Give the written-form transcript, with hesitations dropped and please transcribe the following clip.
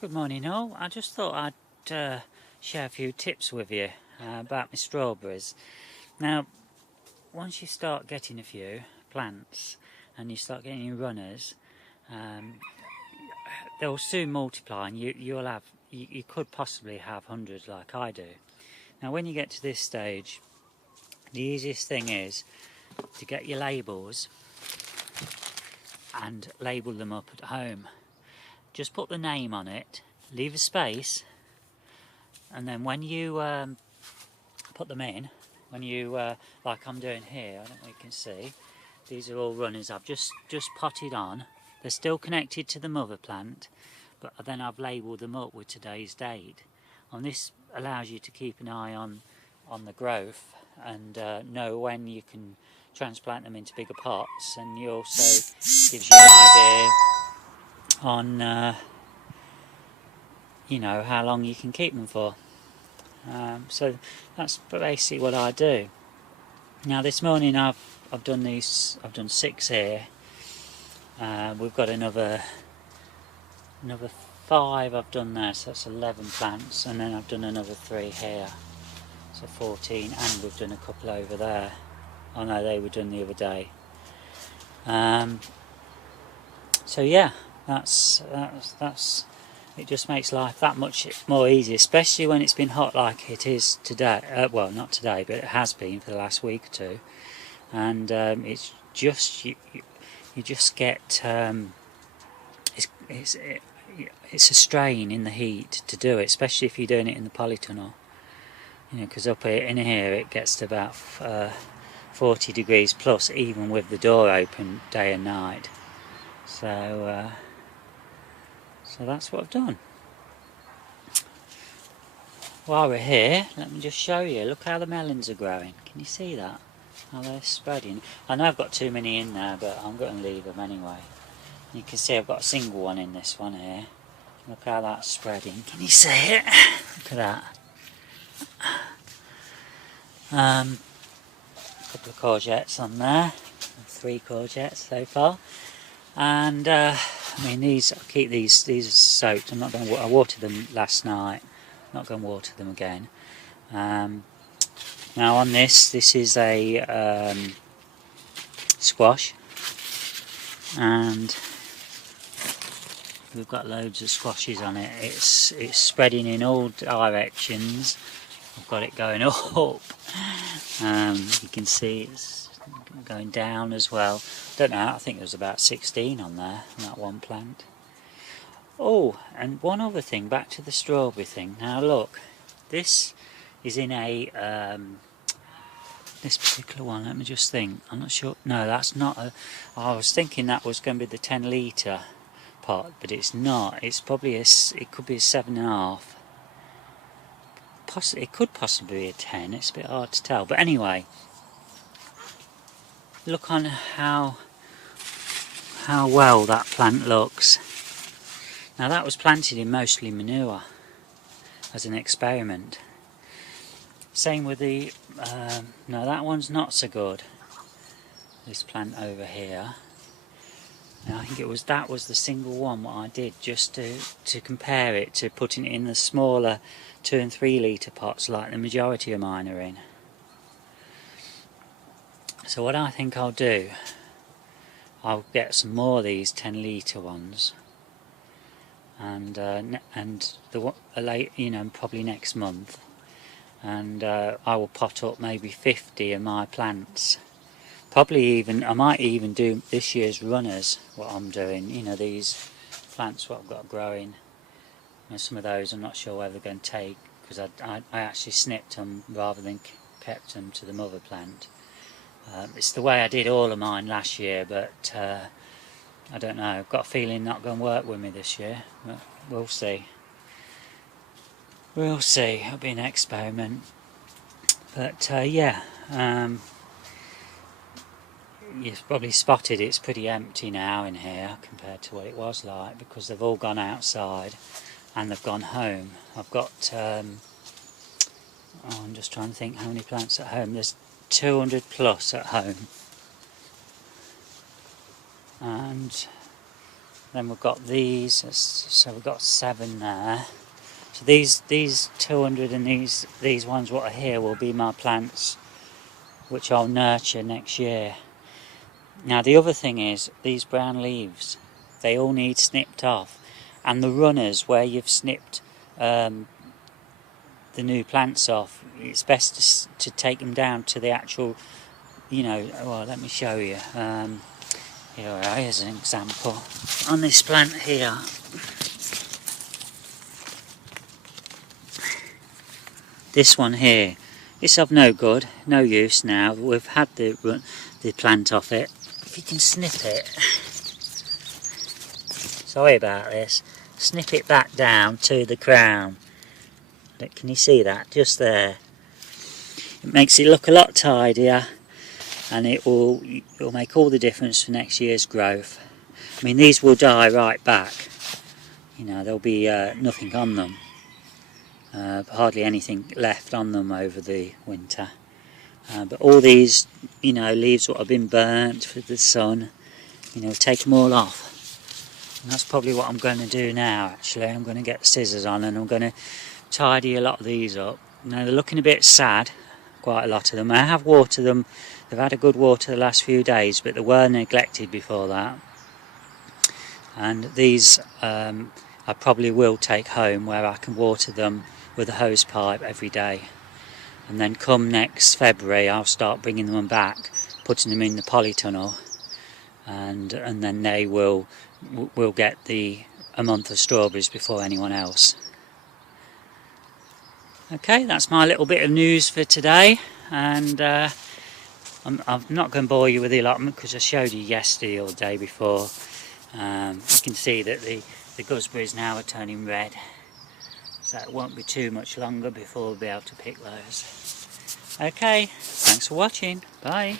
Good morning all. I just thought I'd share a few tips with you about my strawberries. Now, once you start getting a few plants and you start getting your runners, they'll soon multiply and you could possibly have hundreds like I do. Now when you get to this stage, the easiest thing is to get your labels and label them up at home. Just put the name on it, leave a space, and then when you put them in, when you like I'm doing here, I don't know if you can see, these are all runners I've just potted on. They're still connected to the mother plant, but then I've labelled them up with today's date, and this allows you to keep an eye on the growth and know when you can transplant them into bigger pots, and you also gives you an idea on you know, how long you can keep them for. So that's basically what I do. Now this morning I've done 6 here. We've got another 5 I've done there, so that's 11 plants, and then I've done another 3 here, so 14, and we've done a couple over there. Oh no, they were done the other day. So yeah, that's it just makes life that much more easy, especially when it's been hot like it is today. Well, not today, but it has been for the last week or two, and it's just you just get it's a strain in the heat to do it, especially if you're doing it in the polytunnel. You know, because up here in here it gets to about 40 degrees plus, even with the door open day and night. So that's what I've done. While we're here, let me just show you. Look how the melons are growing. Can you see that? How they're spreading. I know I've got too many in there, but I'm going to leave them anyway. You can see I've got a single one in this one here. Look how that's spreading. Can you see it? Look at that. A couple of courgettes on there. 3 courgettes so far. And I mean, these, I'll keep these are soaked. I'm not going to. I watered them last night. Not going to water them again. Now on this is a squash, and we've got loads of squashes on it. It's spreading in all directions. I've got it going up. You can see it's going down as well. Don't know, I think there was about 16 on there, on that one plant. Oh, and one other thing, back to the strawberry thing. Now look, this is in a, this particular one, let me just think, I'm not sure, no that's not a, I was thinking that was going to be the 10 litre pot, but it's not. It's probably it could be a 7.5. It could possibly be a 10, it's a bit hard to tell, but anyway, look on how well that plant looks. Now that was planted in mostly manure as an experiment. Same with the, no, that one's not so good. This plant over here. And I think that was the single one what I did just to compare it to putting it in the smaller 2 and 3 litre pots like the majority of mine are in. So what I think I'll do, I'll get some more of these 10 litre ones, and you know, probably next month, and I will pot up maybe 50 of my plants. Probably even, I might even do this year's runners, what I'm doing, you know, these plants what I've got growing. And some of those I'm not sure whether they're going to take, because I actually snipped them rather than kept them to the mother plant. It's the way I did all of mine last year, but I don't know, I've got a feeling not going to work with me this year, but we'll see. We'll see, it'll be an experiment. But yeah, you've probably spotted it's pretty empty now in here compared to what it was like, because they've all gone outside and they've gone home. I've got, I'm just trying to think how many plants at home. There's 200 plus at home, and Then we've got these, so we've got 7 there. So these 200 and these ones what are here will be my plants, which I'll nurture next year. Now the other thing is, these brown leaves, they all need snipped off, and the runners where you've snipped the new plants off, it's best to take them down to the actual, you know, well, let me show you. Here's an example. On this plant here, this one here, it's of no good, no use now. We've had the plant off it. If you can snip it, sorry about this, snip it back down to the crown. Can you see that? Just there. It makes it look a lot tidier, and it'll make all the difference for next year's growth. I mean, these will die right back. You know, there'll be nothing on them. Hardly anything left on them over the winter. But all these, you know, leaves that have been burnt for the sun, you know, take them all off. And that's probably what I'm going to do now, actually. I'm going to get the scissors on and I'm going to tidy a lot of these up. Now they're looking a bit sad, quite a lot of them. I have watered them. They've had a good water the last few days, but they were neglected before that. And these I probably will take home, where I can water them with a hose pipe every day. And then come next February I'll start bringing them back, putting them in the polytunnel, and then they will get a month of strawberries before anyone else. Okay, that's my little bit of news for today, and I'm not going to bore you with the allotment because I showed you yesterday or the day before. You can see that the gooseberries now are turning red, so it won't be too much longer before we'll be able to pick those. Okay, thanks for watching, bye.